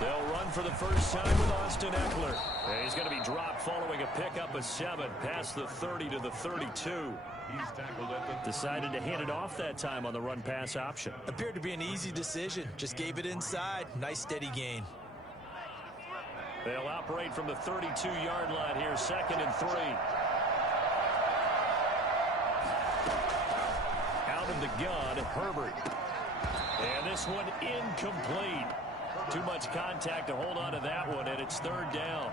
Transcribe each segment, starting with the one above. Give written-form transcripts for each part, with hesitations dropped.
They'll run for the first time with Austin Eckler. And he's going to be dropped following a pickup of 7 past the 30 to the 32. He's tackled at the Decided to hand it off that time on the run-pass option. Appeared to be an easy decision. Just gave it inside. Nice steady gain. They'll operate from the 32-yard line here, 2nd and 3. Out of the gun, Herbert. And this one incomplete. Too much contact to hold on to that one, and it's 3rd down.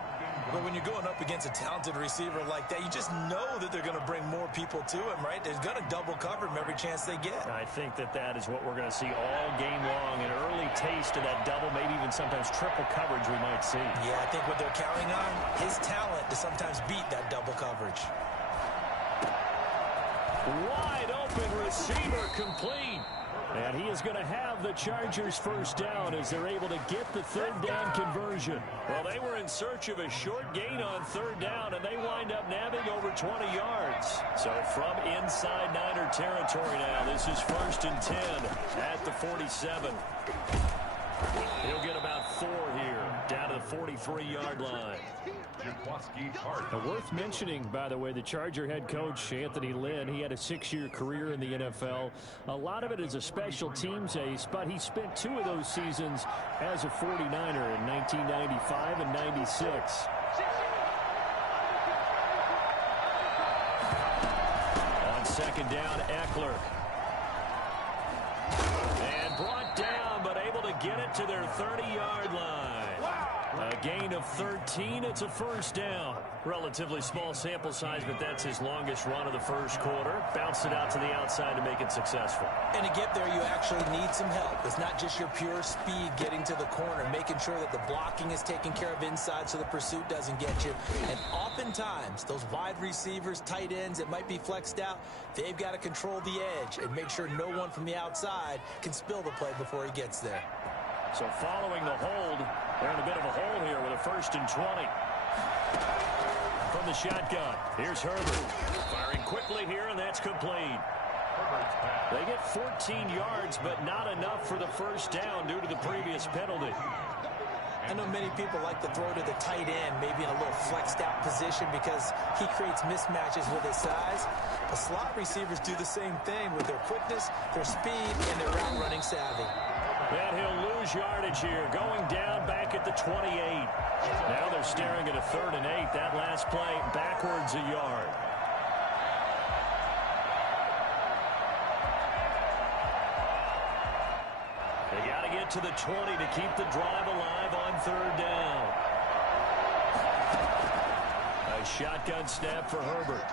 But when you're going up against a talented receiver like that, you just know that they're going to bring more people to him, right? They're going to double cover him every chance they get. I think that is what we're going to see all game long. An early taste of that double, maybe even sometimes triple coverage we might see. Yeah, I think what they're counting on, his talent to sometimes beat that double coverage. Wide open receiver complete. And he is going to have the Chargers first down as they're able to get the 3rd down conversion. Well, they were in search of a short gain on 3rd down, and they wind up nabbing over 20 yards. So from inside Niner territory now, this is 1st and 10 at the 47. He'll get about 4 here, down to the 43-yard line. Worth mentioning, by the way, the Charger head coach, Anthony Lynn, he had a 6-year career in the NFL. A lot of it is a special teams ace, but he spent 2 of those seasons as a 49er in 1995 and 96. On 2nd down, Eckler. And brought down, but able to get it to their 30-yard line. A gain of 13. It's a first down. Relatively small sample size, but that's his longest run of the first quarter. Bounced it out to the outside to make it successful. And to get there, you actually need some help. It's not just your pure speed getting to the corner, making sure that the blocking is taken care of inside so the pursuit doesn't get you. And oftentimes, those wide receivers, tight ends that might be flexed out, they've got to control the edge and make sure no one from the outside can spill the play before he gets there. So following the hold, they're in a bit of a hole here with a 1st and 20. From the shotgun, here's Herbert. Firing quickly here, and that's complete. They get 14 yards, but not enough for the first down due to the previous penalty. I know many people like to throw to the tight end, maybe in a little flexed out position because he creates mismatches with his size. The slot receivers do the same thing with their quickness, their speed, and their route running savvy. And he'll lose yardage here, going down back at the 28. Now they're staring at a 3rd and 8. That last play backwards a yard. They got to get to the 20 to keep the drive alive on 3rd down. A shotgun snap for Herbert.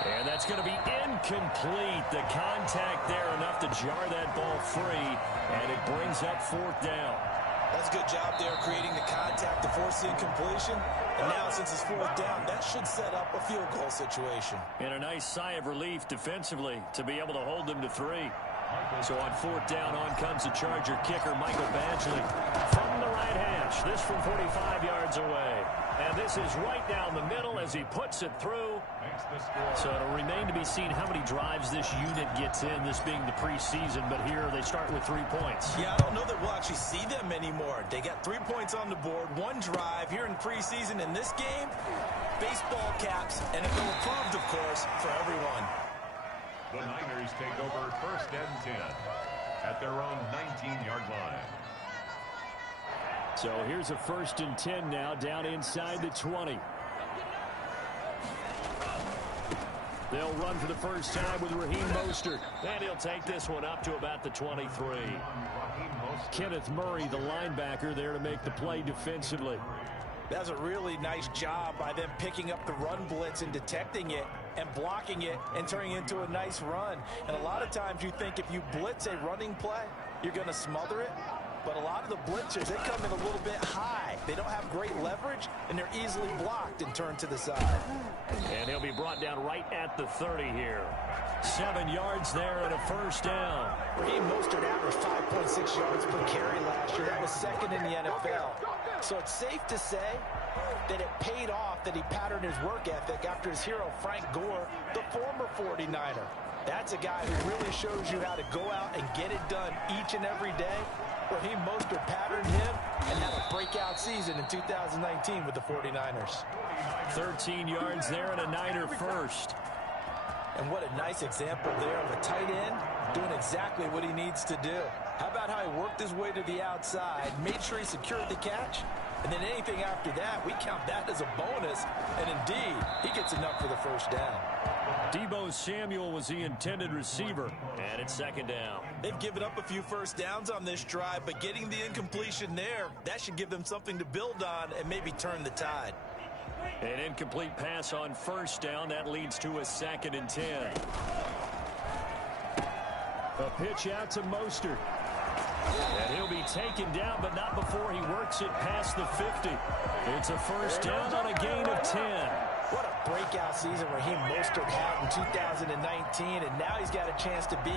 And that's going to be incomplete. The contact there enough to jar that ball free, and it brings up 4th down. That's a good job there creating the contact to force the incompletion. And now, since it's 4th down, that should set up a field goal situation. And a nice sigh of relief defensively to be able to hold them to 3. So on 4th down, on comes the Charger kicker, Michael Badgley, from the right hash. This from 45 yards away. And this is right down the middle as he puts it through. So it'll remain to be seen how many drives this unit gets in, this being the preseason. But here they start with 3 points. Yeah, I don't know that we'll actually see them anymore. They got 3 points on the board, 1 drive here in preseason. In this game, baseball caps, NFL approved, of course, for everyone. The Niners take over 1st and 10 at their own 19-yard line. So here's a 1st and 10 now, down inside the 20. They'll run for the first time with Raheem Mostert. And he'll take this one up to about the 23. Kenneth Murray, the linebacker, there to make the play defensively. That's a really nice job by them picking up the run blitz and detecting it and blocking it and turning it into a nice run. And a lot of times you think if you blitz a running play, you're going to smother it. But a lot of the blitzers, they come in a little bit high. They don't have great leverage, and they're easily blocked and turned to the side. And he'll be brought down right at the 30 here. 7 yards there and a first down. Raheem Mostert averaged 5.6 yards per carry last year. That was second in the NFL. So it's safe to say that it paid off that he patterned his work ethic after his hero, Frank Gore, the former 49er. That's a guy who really shows you how to go out and get it done each and every day. Raheem Mostert patterned him and had a breakout season in 2019 with the 49ers. 13 yards there and a Niner first. And what a nice example there of a tight end doing exactly what he needs to do. How about how he worked his way to the outside, made sure he secured the catch, and then anything after that, we count that as a bonus. And indeed, he gets enough for the first down. Deebo Samuel was the intended receiver, and it's second down. They've given up a few first downs on this drive, but getting the incompletion there, that should give them something to build on and maybe turn the tide. An incomplete pass on first down. That leads to a 2nd and 10. A pitch out to Mostert. And he'll be taken down, but not before he works it past the 50. It's a first down on a gain of 10. What a breakout season Raheem Mostert had in 2019, and now he's got a chance to be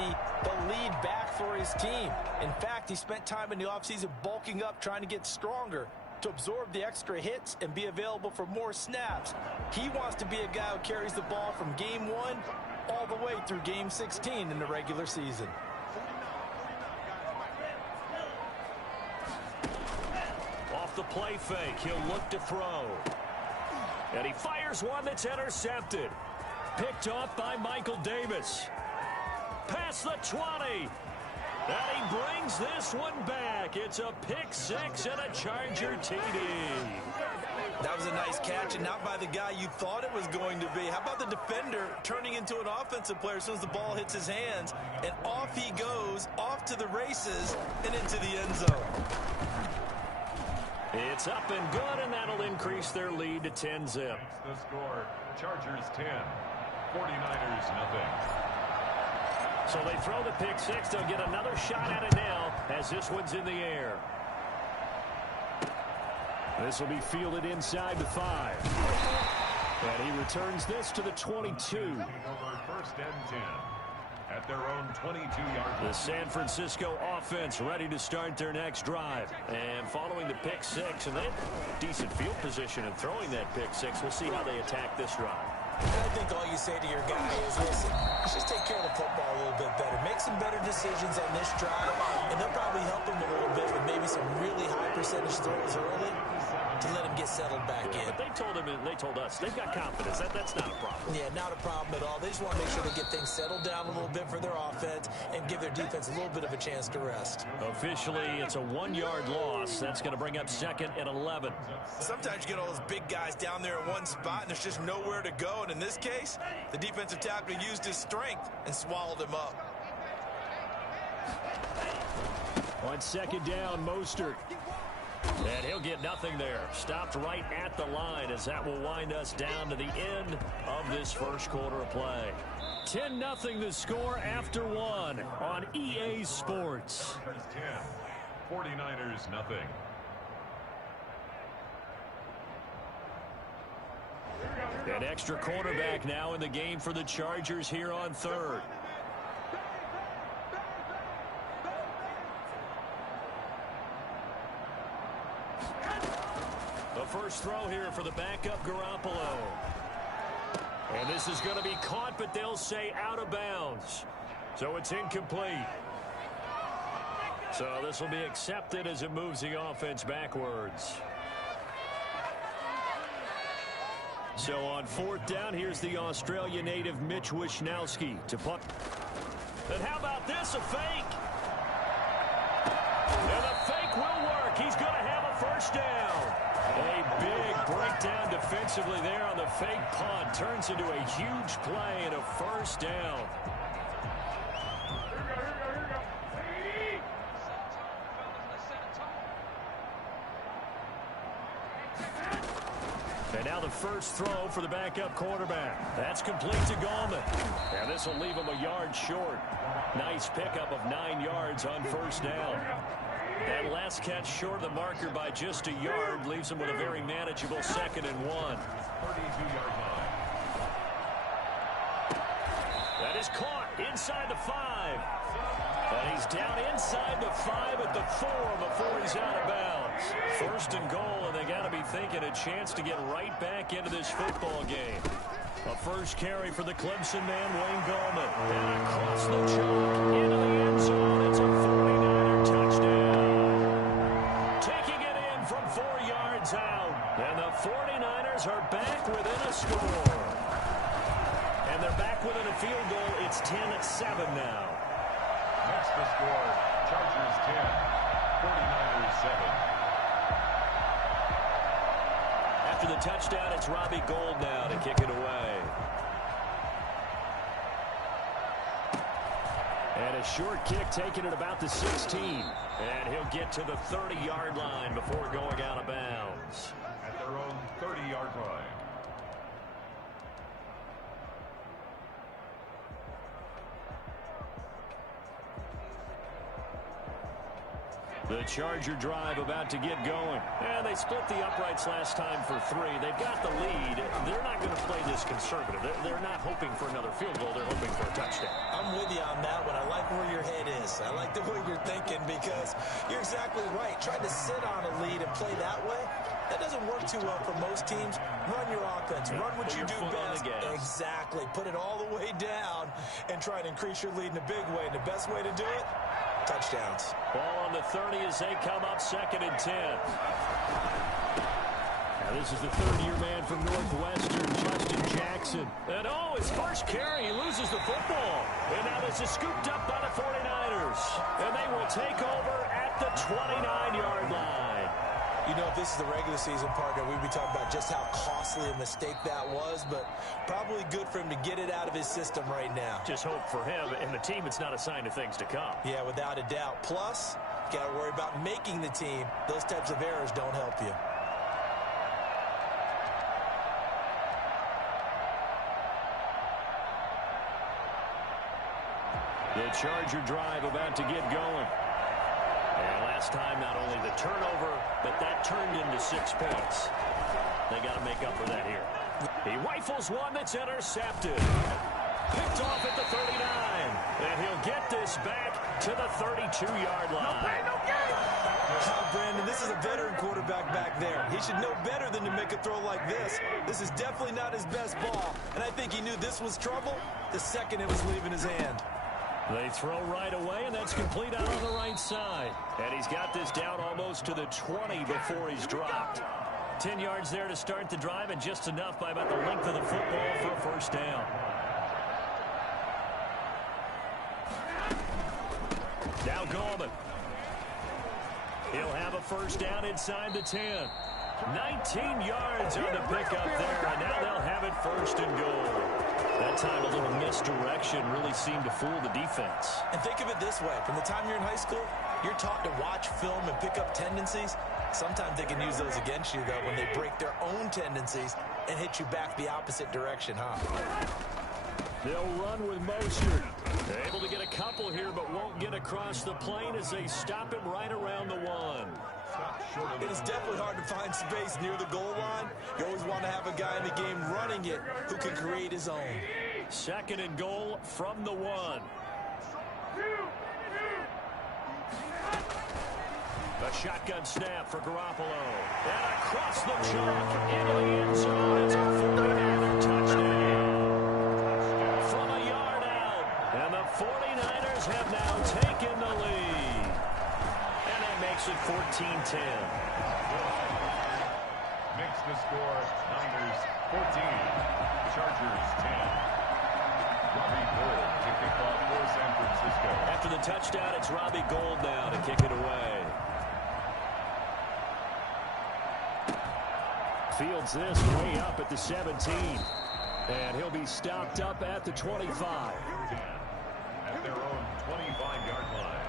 the lead back for his team. In fact, he spent time in the offseason bulking up, trying to get stronger to absorb the extra hits and be available for more snaps. He wants to be a guy who carries the ball from game 1 all the way through game 16 in the regular season. Off the play fake, he'll look to throw. And he fires one that's intercepted. Picked off by Michael Davis. Past the 20. And he brings this one back. It's a pick 6 and a Charger TD. That was a nice catch, and not by the guy you thought it was going to be. How about the defender turning into an offensive player as soon as the ball hits his hands? And off he goes, off to the races, and into the end zone. It's up and good, and that'll increase their lead to 10-zip. The score, Chargers 10, 49ers nothing. So they throw the pick 6. They'll get another shot at it now as this one's in the air. This will be fielded inside the 5. And he returns this to the 22. Over first and 10 at their own 22-yard line. The San Francisco offense ready to start their next drive. And following the pick 6, and they have decent field position in throwing that pick 6. We'll see how they attack this drive. I think all you say to your guy is, listen, just take care of the football a little bit better. Make some better decisions on this drive, and they'll probably help him a little bit with maybe some really high percentage throws early to let him get settled back in. But they told him, and they told us, they've got confidence. That's not a problem. Yeah, not a problem at all. They just want to make sure they get things settled down a little bit for their offense and give their defense a little bit of a chance to rest. Officially, it's a 1-yard loss. That's going to bring up 2nd and 11. Sometimes you get all those big guys down there in one spot, and there's just nowhere to go. And in this case, the defensive tackle used his strength and swallowed him up. On 2nd down, Mostert. And he'll get nothing there. Stopped right at the line as that will wind us down to the end of this first quarter of play. 10-0 the score after 1 on EA Sports. 10, 49ers nothing. An extra quarterback now in the game for the Chargers here on 3rd. The first throw here for the backup Garoppolo. And this is going to be caught, but they'll say out of bounds. So it's incomplete. So this will be accepted as it moves the offense backwards. So on 4th down, here's the Australia native Mitch Wishnowsky to punt. And how about this, a fake? And the fake will work. He's going to have a first down. A big breakdown defensively there on the fake punt. Turns into a huge play and a first down. And now the first throw for the backup quarterback. That's complete to Gallman. And this will leave him a yard short. Nice pickup of 9 yards on first down. That last catch short of the marker by just a yard leaves him with a very manageable 2nd and 1. 32-yard line. That is caught inside the 5. And he's down inside the 5 at the 4 before he's out of bounds. 1st and goal, and they got to be thinking a chance to get right back into this football game. A first carry for the Clemson man, Wayne Gallman. And across the chalk into the end zone. It's a 49er touchdown. back within a score. And they're back within a field goal. It's 10-7 now. Next to score, Chargers 10, 49ers 7. After the touchdown, it's Robbie Gould now to kick it away. And a short kick taken at about the 16. And he'll get to the 30-yard line before going out of bounds. At their own 30-yard line. The Charger drive about to get going. And they split the uprights last time for 3. They've got the lead. They're not going to play this conservative. They're not hoping for another field goal. They're hoping for a touchdown. I'm with you on that one. I like where your head is. I like the way you're thinking because you're exactly right. Trying to sit on a lead and play that way, that doesn't work too well for most teams. Run your offense. Run what you do best. Exactly. Put it all the way down and try to increase your lead in a big way. And the best way to do it, touchdowns. Ball on the 30 as they come up 2nd and 10. Now this is the third-year man from Northwestern, Justin Jackson. And his first carry, he loses the football. And now this is scooped up by the 49ers. And they will take over at the 29-yard line. You know, if this is the regular season, partner, we'd be talking about just how costly a mistake that was, but probably good for him to get it out of his system right now. Just hope for him and the team it's not a sign of things to come. Yeah, without a doubt. Plus, you got to worry about making the team. Those types of errors don't help you. The Charger drive about to get going. And last time, not only the turnover, but that turned into 6 points. They got to make up for that here. He rifles one that's intercepted. Picked off at the 39. And he'll get this back to the 32-yard line. Oh, Brandon, this is a veteran quarterback back there. He should know better than to make a throw like this. This is definitely not his best ball. And I think he knew this was trouble the second it was leaving his hand. They throw right away, and that's complete out on the right side. And he's got this down almost to the 20 before he's dropped. 10 yards there to start the drive, and just enough by about the length of the football for a first down. Now Gallman. He'll have a first down inside the 10. 19 yards on the pickup there, and now they'll have it 1st and goal. That time a little misdirection really seemed to fool the defense. And think of it this way. From the time you're in high school, you're taught to watch film and pick up tendencies. Sometimes they can use those against you, though, when they break their own tendencies and hit you back the opposite direction, huh? They'll run with motion. They're able to get a couple here, but won't get across the plane as they stop him right around the 1. It is definitely hard to find space near the goal line. You always want to have a guy in the game running it who can create his own. 2nd and goal from the 1. A shotgun snap for Garoppolo. And across the chalk into the end zone. It's a 49er touchdown. From a yard out. And the 49ers have now taken the lead. And that makes it 14-10. Makes the score Niners 14, Chargers 10. Robbie Gould to kick off for San Francisco. After the touchdown, it's Robbie Gould now to kick it away. Fields this way up at the 17. And he'll be stopped up at the 25. At their own 25-yard line.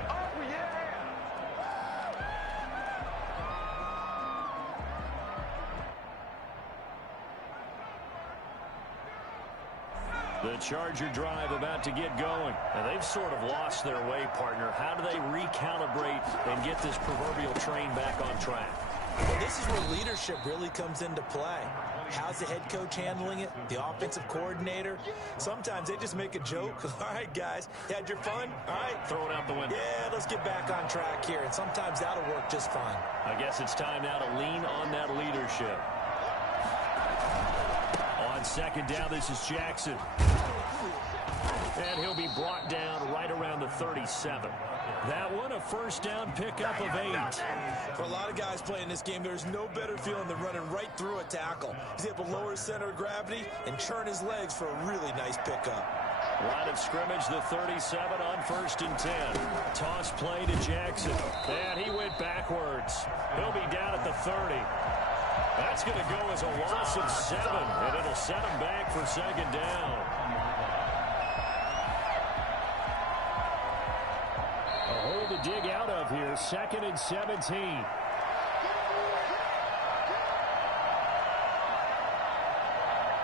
The Charger drive about to get going. And they've sort of lost their way, partner. How do they recalibrate and get this proverbial train back on track? Well, this is where leadership really comes into play. How's the head coach handling it? The offensive coordinator? Sometimes they just make a joke. All right, guys, you had your fun? All right. Throw it out the window. Yeah, let's get back on track here. And sometimes that'll work just fine. I guess it's time now to lean on that leadership. On 2nd down, this is Jackson. And he'll be brought down right around the 37. That one, a first down pickup of 8. For a lot of guys playing this game, there's no better feeling than running right through a tackle. He's able to lower his center of gravity and churn his legs for a really nice pickup. Line of scrimmage, the 37 on 1st and 10. Toss play to Jackson. And he went backwards. He'll be down at the 30. That's going to go as a loss of 7, and it'll set him back for 2nd down. A hole to dig out of here, 2nd and 17.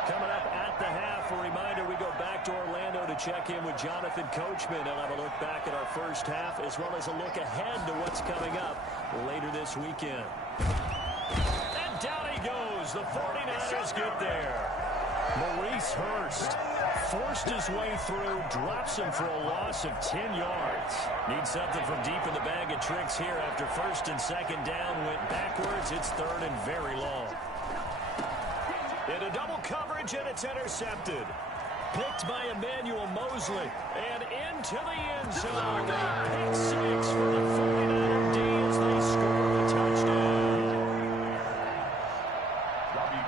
Coming up at the half, a reminder, we go back to Orlando to check in with Jonathan Coachman. He'll have a look back at our first half as well as a look ahead to what's coming up later this weekend. And down he goes. The 49ers get there. Maurice Hurst forced his way through, drops him for a loss of 10 yards. Needs something from deep in the bag of tricks here after 1st and 2nd down. Went backwards. It's 3rd and very long. Into double coverage, and it's intercepted. Picked by Emmanuel Mosley. And into the end zone. Pick 6 for the 49er D as they score the touchdown.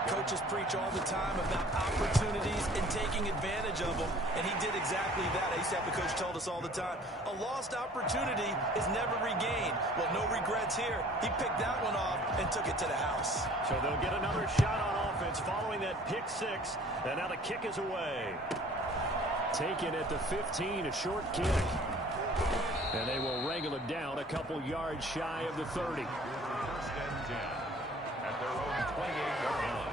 Coaches preach all the time about opportunities and taking advantage of them, and he did exactly that. I used to have the coach told us all the time, a lost opportunity is never regained. Well, no regrets here. He picked that one off and took it to the house. So they'll get another shot on offense following that pick 6, and now the kick is away. Taken at the 15, a short kick. And they will wrangle it down a couple yards shy of the 30. 1st and 10 at their own 28-yard line.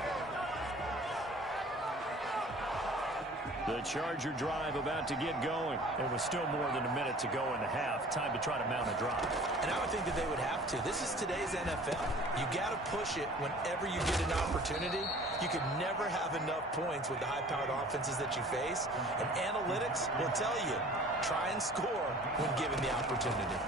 The Charger drive about to get going. It was still more than a minute to go in the half. Time to try to mount a drive. And I would think that they would have to. This is today's NFL. You got to push it whenever you get an opportunity. You could never have enough points with the high-powered offenses that you face. And analytics will tell you, try and score when given the opportunity.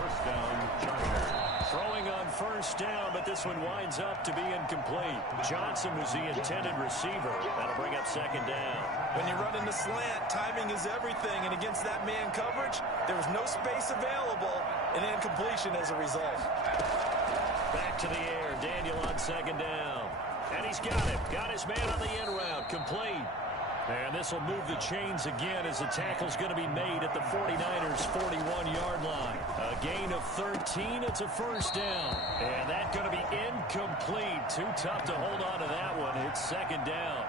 1st down, Chargers. Throwing on 1st down, but this one winds up to be incomplete. Johnson was the intended receiver. That'll bring up 2nd down. When you run in the slant, timing is everything, and against that man coverage, there was no space available, and incompletion as a result. Back to the air, Daniel on 2nd down. And he's got it. Got his man on the end route, complete. And this will move the chains again as the tackle's going to be made at the 49ers' 41-yard line. A gain of 13. It's a 1st down. And that's going to be incomplete. Too tough to hold on to that one. It's 2nd down.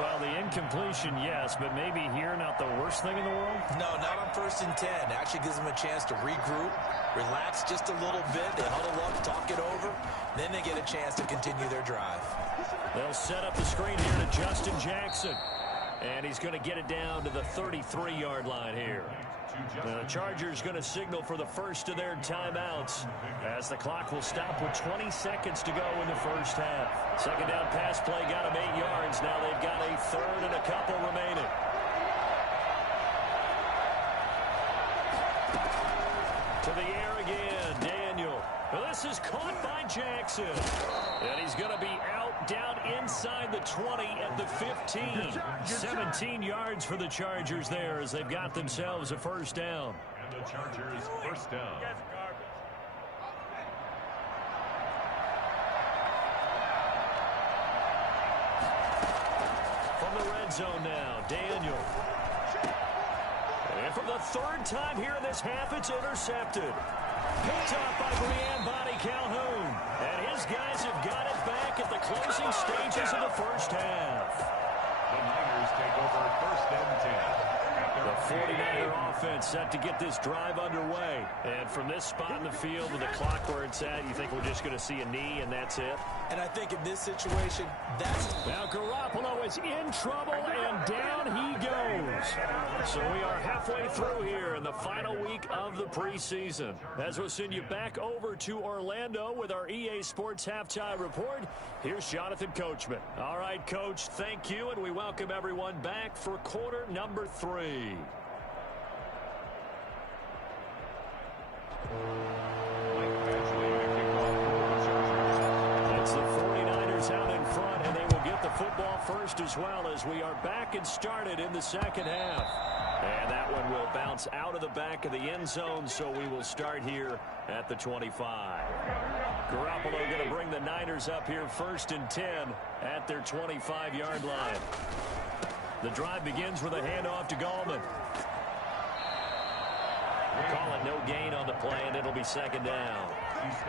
Well, the incompletion, yes, but maybe here not the worst thing in the world? No, not on 1st and 10. Actually gives them a chance to regroup, relax just a little bit. They huddle up, talk it over. Then they get a chance to continue their drive. They'll set up the screen here to Justin Jackson. And he's going to get it down to the 33-yard line here. The Chargers going to signal for the first of their timeouts as the clock will stop with 20 seconds to go in the 1st half. 2nd down pass play got them 8 yards. Now they've got a 3rd and a couple remaining. To the air again, Daniel. Well, this is caught by Jackson. And he's going to be out down inside the 20 at the 15. 17 yards for the Chargers there as they've got themselves a 1st down. And the Chargers 1st down. From the red zone now, Daniel. And for the 3rd time here in this half, it's intercepted. Picked up by Brian Bonnie Calhoun. And his guys have got it back at the closing stages of the 1st half. The Niners take over 1st and 10. The 49er offense set to get this drive underway. And from this spot in the field with the clock where it's at, you think we're just going to see a knee and that's it? And I think in this situation, that's... Now Garoppolo is in trouble, and down he goes. So we are halfway through here in the final week of the preseason. As we'll send you back over to Orlando with our EA Sports Halftime Report, here's Jonathan Coachman. All right, Coach, thank you, and we welcome everyone back for quarter number 3. It's the 49ers out in front, and they will get the football ball first as well as we are back and started in the second half. And that one will bounce out of the back of the end zone, so we will start here at the 25. Garoppolo going to bring the Niners up here 1st and 10 at their 25-yard line. The drive begins with a handoff to Gallman. Call it no gain on the play, and it'll be second down.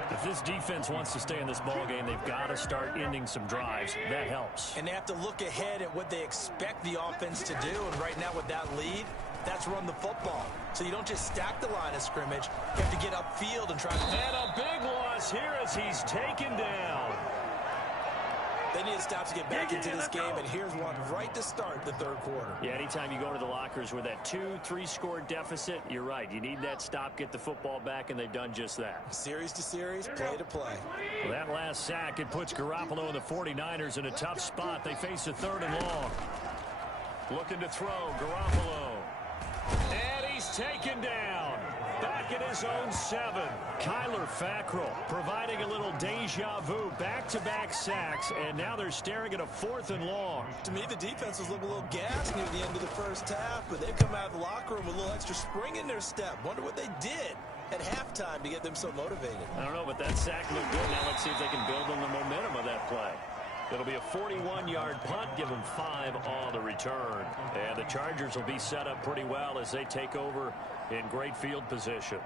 If this defense wants to stay in this ballgame, they've got to start ending some drives. That helps. And they have to look ahead at what they expect the offense to do. And right now with that lead, that's run the football. So you don't just stack the line of scrimmage. You have to get upfield and try to... And a big loss here as he's taken down. They need to stop to get back into this game, and here's one right to start the third quarter. Yeah, anytime you go to the lockers with that 2-3 score deficit, you're right. You need that stop, get the football back, and they've done just that. Series to series, play to play. Well, that last sack, it puts Garoppolo and the 49ers in a tough spot. They face a 3rd and long. Looking to throw, Garoppolo. And he's taken down. Back at his own 7. Kyler Fackrell providing a little deja vu. Back-to-back sacks, and now they're staring at a 4th and long. To me, the defense was looking a little gassed near the end of the first half, but they've come out of the locker room with a little extra spring in their step. Wonder what they did at halftime to get them so motivated. I don't know, but that sack looked good. Now let's see if they can build on the momentum of that play. It'll be a 41-yard punt, give them 5 on the return. And the Chargers will be set up pretty well as they take over in great field position.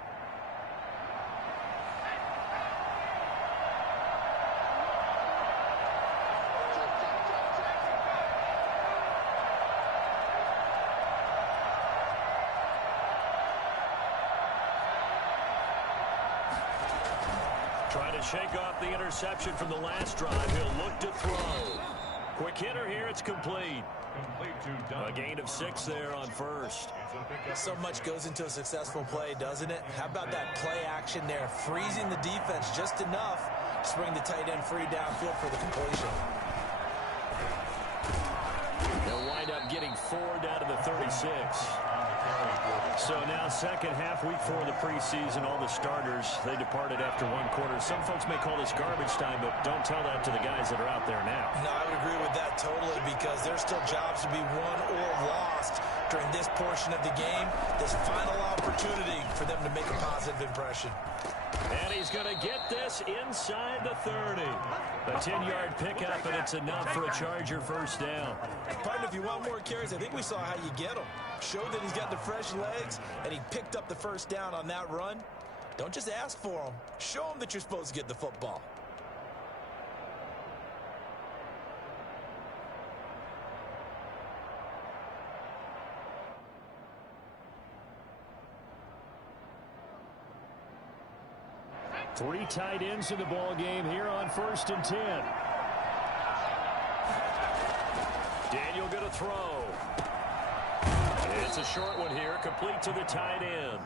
Trying to shake off the interception from the last drive. He'll look to throw. Quick hitter here. It's complete. A gain of 6 there on first. So much goes into a successful play, doesn't it? How about that play action there? Freezing the defense just enough to bring the tight end free downfield for the completion. They'll wind up getting 4 down to the 36. So now second half, week 4 of the preseason, all the starters, they departed after 1 quarter. Some folks may call this garbage time, but don't tell that to the guys that are out there now. No, I would agree with that totally because there's still jobs to be won or lost during this portion of the game. This final opportunity for them to make a positive impression. And he's going to get this inside the 30. A 10-yard pickup, and it's enough for a Charger first down. Pardon, if you want more carries, I think we saw how you get them. Showed that he's got the fresh legs, and he picked up the first down on that run. Don't just ask for them. Show them that you're supposed to get the football. Three tight ends in the ball game here on 1st and 10. Daniel going to throw. It's a short one here, complete to the tight end.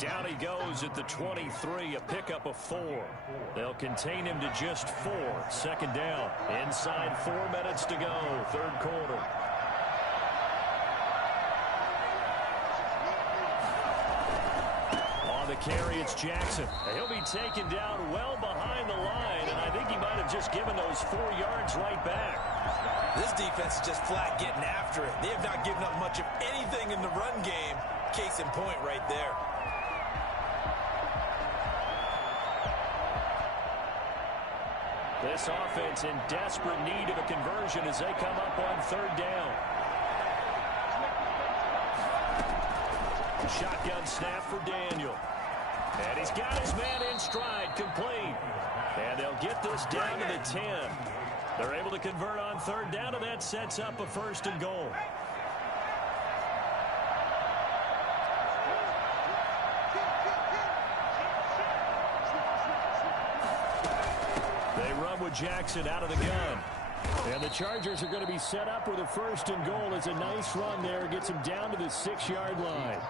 Down he goes at the 23, a pickup of 4. They'll contain him to just 4. Second down, inside 4 minutes to go, third quarter. On the carry, it's Jackson. He'll be taken down well behind the line, and I think he might have just given those 4 yards right back. This defense is just flat getting after it. They have not given up much of anything in the run game. Case in point right there. This offense in desperate need of a conversion as they come up on 3rd down. Shotgun snap for Daniel. And he's got his man in stride, complete. And they'll get this down to the 10. They're able to convert on 3rd down, and that sets up a 1st and goal. They run with Jackson out of the gun. And the Chargers are going to be set up with a 1st and goal. It's a nice run there. Gets them down to the 6-yard line.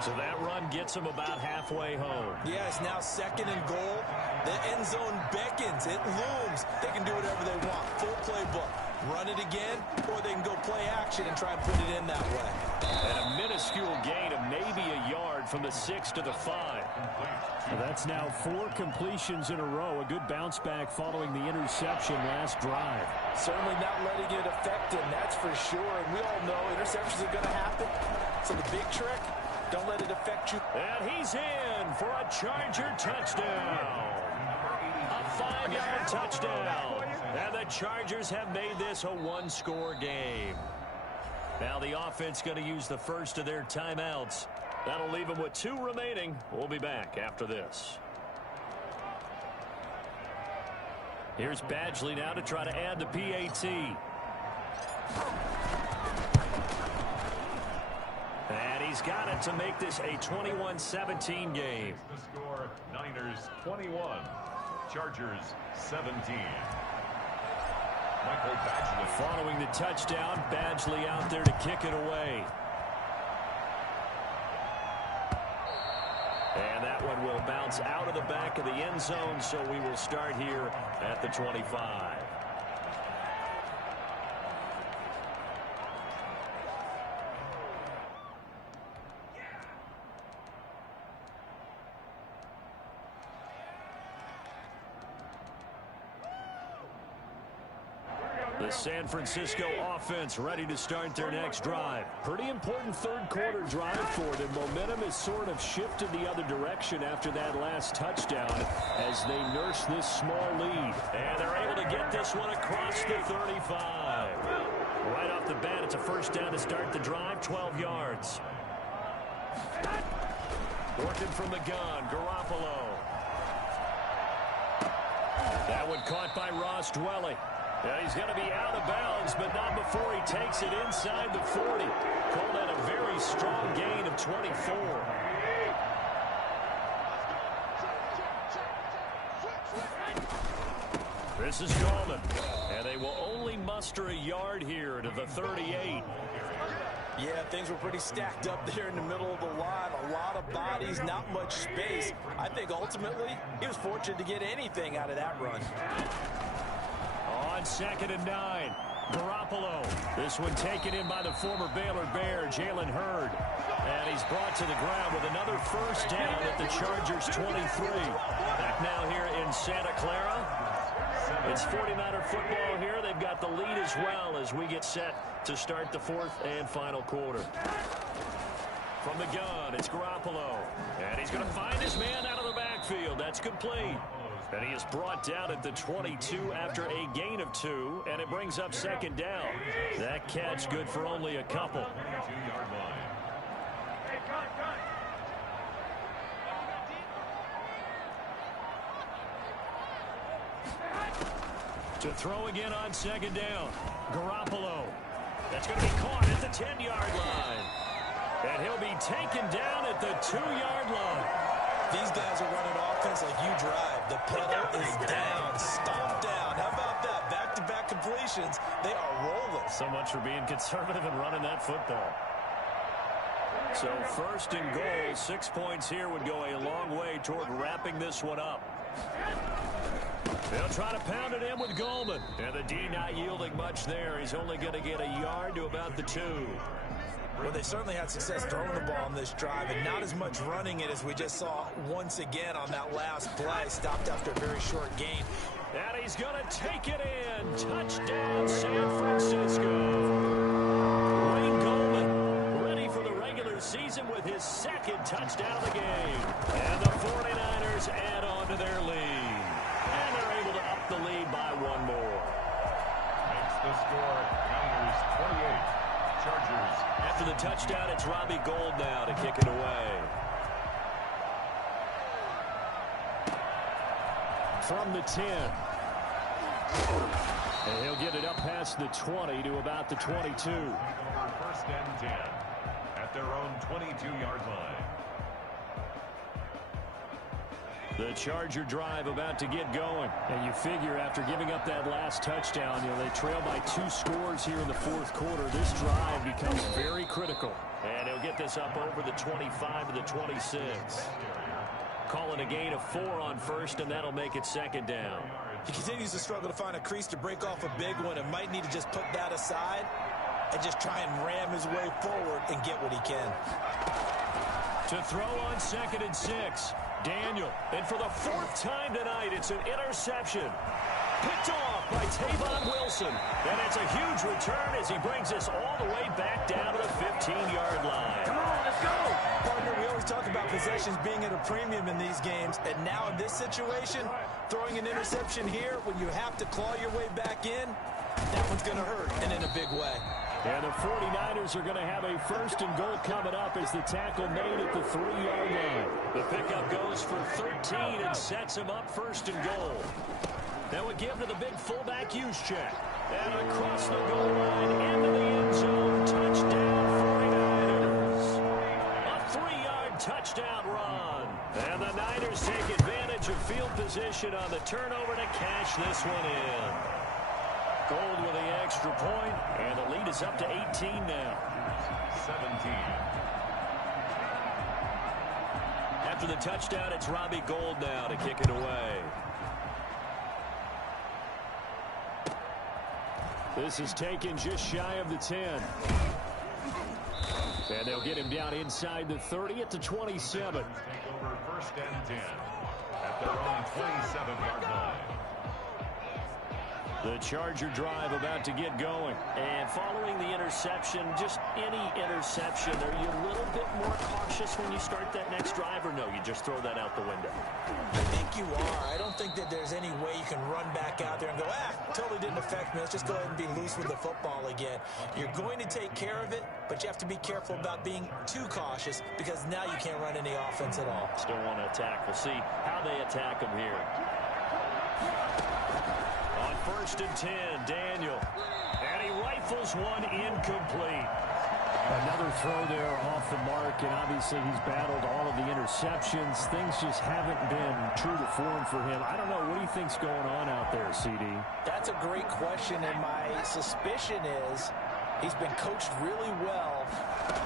So that run gets them about halfway home. Yeah, it's now 2nd and goal. The end zone beckons. It looms. They can do whatever they want. Full playbook. Run it again, or they can go play action and try and put it in that way. And a minute minuscule gain of maybe a yard from the 6 to the 5. Complete. That's now 4 completions in a row. A good bounce back following the interception last drive. Certainly not letting it affect him, that's for sure. And we all know interceptions are going to happen. So the big trick, don't let it affect you. And he's in for a Charger touchdown. A 5-yard touchdown. And the Chargers have made this a 1-score game. Now the offense going to use the first of their timeouts. That'll leave them with 2 remaining. We'll be back after this. Here's Badgley now to try to add the PAT. And he's got it to make this a 21-17 game. The score, Niners 21, Chargers 17. Michael Badgley. Following the touchdown, Badgley out there to kick it away. And that one will bounce out of the back of the end zone, so we will start here at the 25. The San Francisco offense ready to start their next drive. Pretty important third-quarter drive for them. Momentum has sort of shifted the other direction after that last touchdown as they nurse this small lead. And they're able to get this one across the 35. Right off the bat, it's a first down to start the drive, 12 yards. Working from the gun, Garoppolo. That one caught by Ross Dwelly. Yeah, he's going to be out of bounds, but not before he takes it inside the 40. Call that a very strong gain of 24. This is Gallman, and they will only muster a yard here to the 38. Yeah, things were pretty stacked up there in the middle of the line. A lot of bodies, not much space. I think ultimately he was fortunate to get anything out of that run. On 2nd and 9, Garoppolo. This one taken in by the former Baylor Bear, Jalen Hurd. And he's brought to the ground with another first down at the Chargers 23. Back now here in Santa Clara. It's 49er football here. They've got the lead as well as we get set to start the 4th and final quarter. From the gun, it's Garoppolo. And he's going to find his man out of the backfield. That's complete. And he is brought down at the 22 after a gain of 2, and it brings up 2nd down. That catch good for only a couple. 22-yard line. To throw again on 2nd down. Garoppolo. That's going to be caught at the 10-yard line. And he'll be taken down at the 2-yard line. These guys are running offense like you drive. The pedal is down, stomped down. How about that? Back-to-back completions. They are rolling. So much for being conservative and running that football. So 1st and goal, 6 points here would go a long way toward wrapping this one up. They'll try to pound it in with Goldman. And the D not yielding much there. He's only going to get a yard to about the 2. Well, they certainly had success throwing the ball on this drive and not as much running it as we just saw once again on that last play. Stopped after a very short gain. And he's going to take it in. Touchdown, San Francisco. Wayne Goldman ready for the regular season with his 2nd touchdown of the game. And the 49ers add on to their lead. And they're able to up the lead by 1 more. Makes the score, Niners 28. Chargers. After the touchdown, it's Robbie Gould now to kick it away. From the 10. And he'll get it up past the 20 to about the 22. 1st and 10 at their own 22-yard line. The Charger drive about to get going. And you figure after giving up that last touchdown, they trail by 2 scores here in the 4th quarter. This drive becomes very critical. And he'll get this up over the 25 to the 26. Call it a gain of 4 on 1st, and that'll make it 2nd down. He continues to struggle to find a crease to break off a big one and might need to just put that aside and just try and ram his way forward and get what he can. To throw on 2nd and 6. Daniel. And for the 4th time tonight, it's an interception. Picked off by Tavon Wilson. And it's a huge return as he brings us all the way back down to the 15-yard line. Come on, let's go. Partner, we always talk about possessions being at a premium in these games. And now in this situation, throwing an interception here when you have to claw your way back in, that one's going to hurt, and in a big way. And the 49ers are going to have a 1st and goal coming up as the tackle made at the 3-yard line. The pickup goes for 13 and sets him up 1st and goal. That would give to the big fullback use check. And across the goal line into the end zone. Touchdown 49ers. A 3-yard touchdown run. And the Niners take advantage of field position on the turnover to cash this one in. Gold with the extra point, and the lead is up to 18 now. 17. After the touchdown, it's Robbie Gould now to kick it away. This is taken just shy of the 10. And they'll get him down inside the 30 at the 27. Take over 1st and 10 at their own 27-yard line. The Charger drive about to get going. And following the interception, just any interception, are you a little bit more cautious when you start that next drive, or no, you just throw that out the window? I think you are. I don't think that there's any way you can run back out there and go, totally didn't affect me. Let's just go ahead and be loose with the football again. You're going to take care of it, but you have to be careful about being too cautious because now you can't run any offense at all. Still want to attack. We'll see how they attack them here. 1st and 10, Daniel. And he rifles one incomplete. Another throw there off the mark, and obviously he's battled all of the interceptions. Things just haven't been true to form for him. I don't know. What do you think's going on out there, CD? That's a great question, and my suspicion is he's been coached really well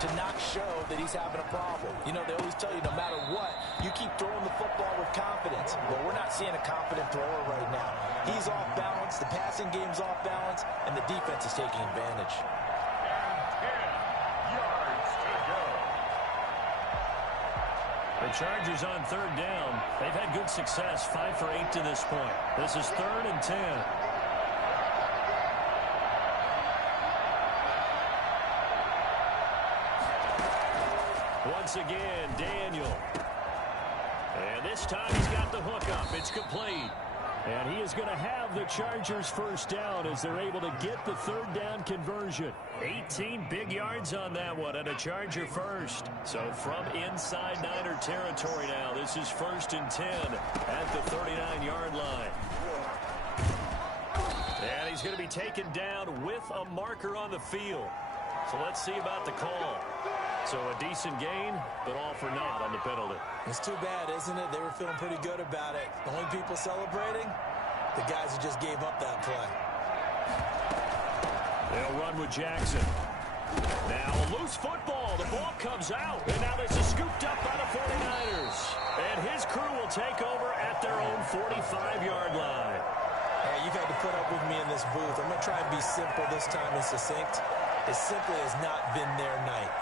to not show that he's having a problem. You know, they always tell you no matter what, you keep throwing the football with confidence. Well, we're not seeing a confident thrower right now. He's off balance, the passing game's off balance, and the defense is taking advantage. And 10 yards to go. The Chargers on 3rd down. They've had good success, 5 for 8 to this point. This is 3rd and 10. Once again, Daniel. And this time he's got the hook up. It's complete. And he is going to have the Chargers 1st down as they're able to get the 3rd down conversion. 18 big yards on that one and a Charger 1st. So from inside Niner territory now, this is 1st and 10 at the 39-yard line. And he's going to be taken down with a marker on the field. So let's see about the call. So a decent gain, but all for naught on the penalty. It's too bad, isn't it? They were feeling pretty good about it. The only people celebrating, the guys who just gave up that play. They'll run with Jackson. Now a loose football. The ball comes out. And now this is scooped up by the 49ers. And his crew will take over at their own 45-yard line. Hey, you've had to put up with me in this booth. I'm going to try and be simple this time and succinct. It simply has not been their night.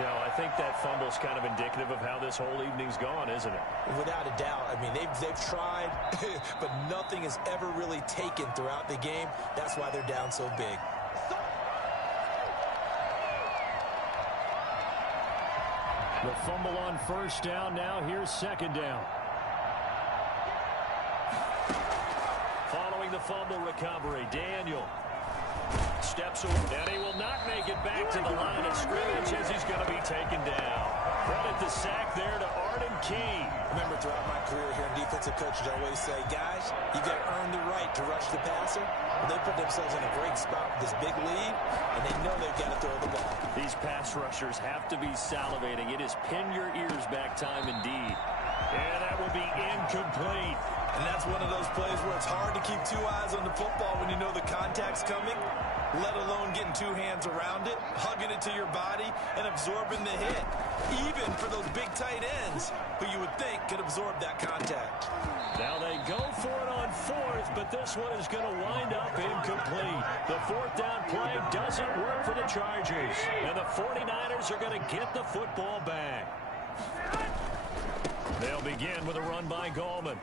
No, I think that fumble's kind of indicative of how this whole evening's gone, isn't it? Without a doubt. I mean, they've tried, but nothing is ever really taken throughout the game. That's why they're down so big. The fumble on 1st down. Now here's 2nd down. Following the fumble recovery, Daniel steps away, and he will not make it back to the line of scrimmage as he's going to be taken down. Credit the sack there to Arden Key. Remember, throughout my career here in defensive coaches, I always say, guys, you got to earn the right to rush the passer. Well, they put themselves in a great spot with this big lead, and they know they've got to throw the ball. These pass rushers have to be salivating. It is pin your ears back time indeed. And that will be incomplete. And that's one of those plays where it's hard to keep two eyes on the football when you know the contact's coming, let alone getting two hands around it, hugging it to your body, and absorbing the hit, even for those big tight ends who you would think could absorb that contact. Now they go for it on fourth, but this one is going to wind up incomplete. The fourth down play doesn't work for the Chargers, and the 49ers are going to get the football back. They'll begin with a run by Gallman.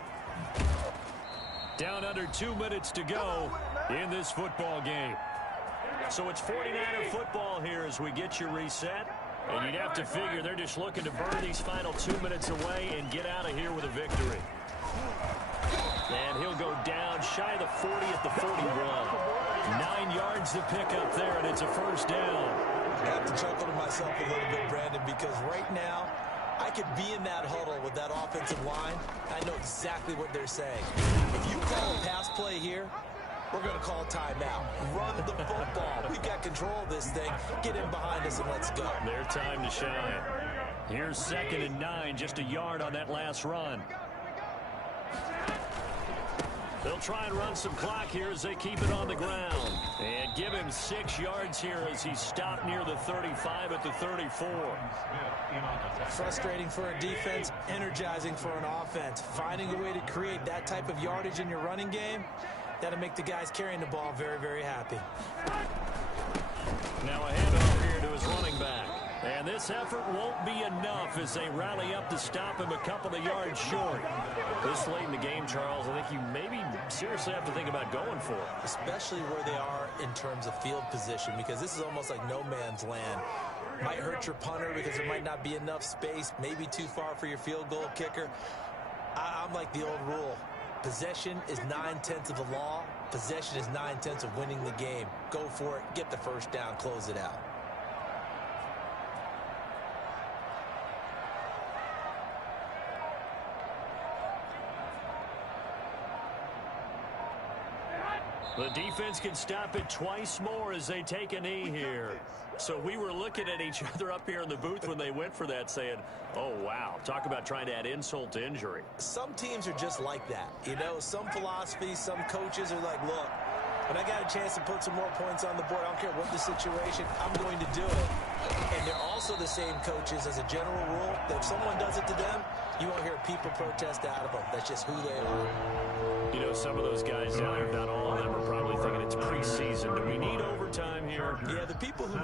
Down under 2 minutes to go in this football game. So it's 49er football here as we get you reset. And you'd have to figure they're just looking to burn these final 2 minutes away and get out of here with a victory. And he'll go down shy of the 40 at the 41. 9 yards to pick up there, and it's a first down. I have to chuckle to myself a little bit, Brandon, because right now I could be in that huddle with that offensive line. I know exactly what they're saying. If you call a pass play here, we're going to call timeout. Run the football. We've got control of this thing. Get in behind us and let's go. Their time to shine. Here's 2nd and 9, just a yard on that last run. They'll try and run some clock here as they keep it on the ground. And give him 6 yards here as he stopped near the 35 at the 34. Frustrating for a defense, energizing for an offense. Finding a way to create that type of yardage in your running game, that'll make the guys carrying the ball very, very happy. Now a handoff here to his running back. And this effort won't be enough as they rally up to stop him a couple of yards short. This late in the game, Charles, I think you maybe seriously have to think about going for it. Especially where they are in terms of field position, because this is almost like no man's land. Might hurt your punter because there might not be enough space, maybe too far for your field goal kicker. I'm like the old rule. Possession is 9/10 of the law. Possession is 9/10 of winning the game. Go for it, get the first down, close it out. The defense can stop it twice more as they take a knee here. So we were looking at each other up here in the booth when they went for that saying, oh, wow, talk about trying to add insult to injury. Some teams are just like that. You know, some philosophies, some coaches are like, look, when I got a chance to put some more points on the board, I don't care what the situation, I'm going to do it. And they're also the same coaches as a general rule that if someone does it to them, you won't hear people protest out of them. That's just who they are. You know, some of those guys down there, not all of them, are probably thinking it's preseason. Do we need overtime here? Yeah, the people who